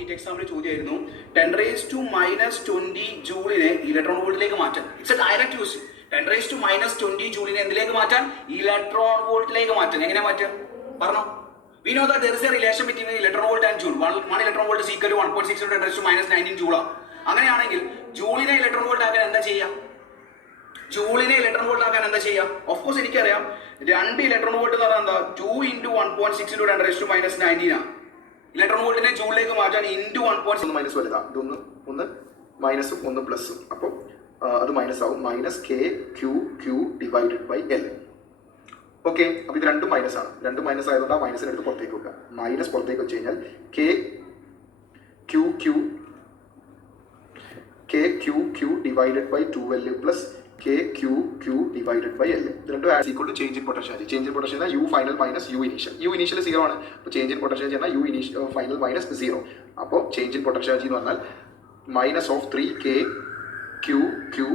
NEET എക്സാമിന് ചോദ്യമായിരുന്നു 10⁻⁻20 ജൂളിനെ electron വോൾട്ടിലേക്ക് മാറ്റാൻ. It's A direct question. 10⁻⁻20 ജൂളിനെ എന്തിലേക്ക് മാറ്റാൻ? ഇലക്ട്രോൺ വോൾട്ടിലേക്ക് മാറ്റാൻ. എങ്ങനെ മാറ്റാം പറഞ്ഞോ? We know that there is a relation between electron volt and joule. One electron volt is equal to 1.6 into 10⁻⁻19 joule. അങ്ങനെയാണെങ്കിൽ ജൂളിനെ electron volt ആക്കാൻ എന്താ ചെയ്യാം? ജൂളിനെ ഇലക്ട്രോൺ വോൾട്ട് ആക്കാൻ എന്താ ചെയ്യാം? ഓഫ് കോഴ്സ് എനിക്കറിയാം, 2 ഇലക്ട്രോൺ വോൾട്ട് എന്ന് പറഞ്ഞാൽ എന്താ? 2 into 1.6 into 10⁻⁻19 ആണ്. ഇലക്ട്രോൺ വോൾട്ടിനെ ജൂളിലേക്ക് മാറ്റാൻ ഇൻറ്റു 1.6 മൈനസ് വലുതാ. ഇതൊന്ന് ഒന്ന് മൈനസും ഒന്ന് പ്ലസും, അപ്പോൾ അത് മൈനസ് ആവും. Minus K Q Q divided by L. Okay, അപ്പോൾ ഇത് രണ്ടും മൈനസ് ആണ്. രണ്ടും മൈനസ് ആയതുകൊണ്ട് ആ മൈനസിന് എടുത്ത് പുറത്തേക്ക് വെക്കുക. മൈനസ് പുറത്തേക്ക് വെച്ച് കഴിഞ്ഞാൽ K Q Q divided by 2L plus K Q Q divided by L. ഇത് രണ്ടും add equal to change in potential. Change in potential U final minus U initial. U initial 0 ആണ്. അപ്പോൾ ചേഞ്ച് ഇൻ പൊട്ടൻഷ്യൽ എന്നാൽ U final minus 0. അപ്പോൾ change in potential എന്ന് പറഞ്ഞാൽ minus of 3 K Q Q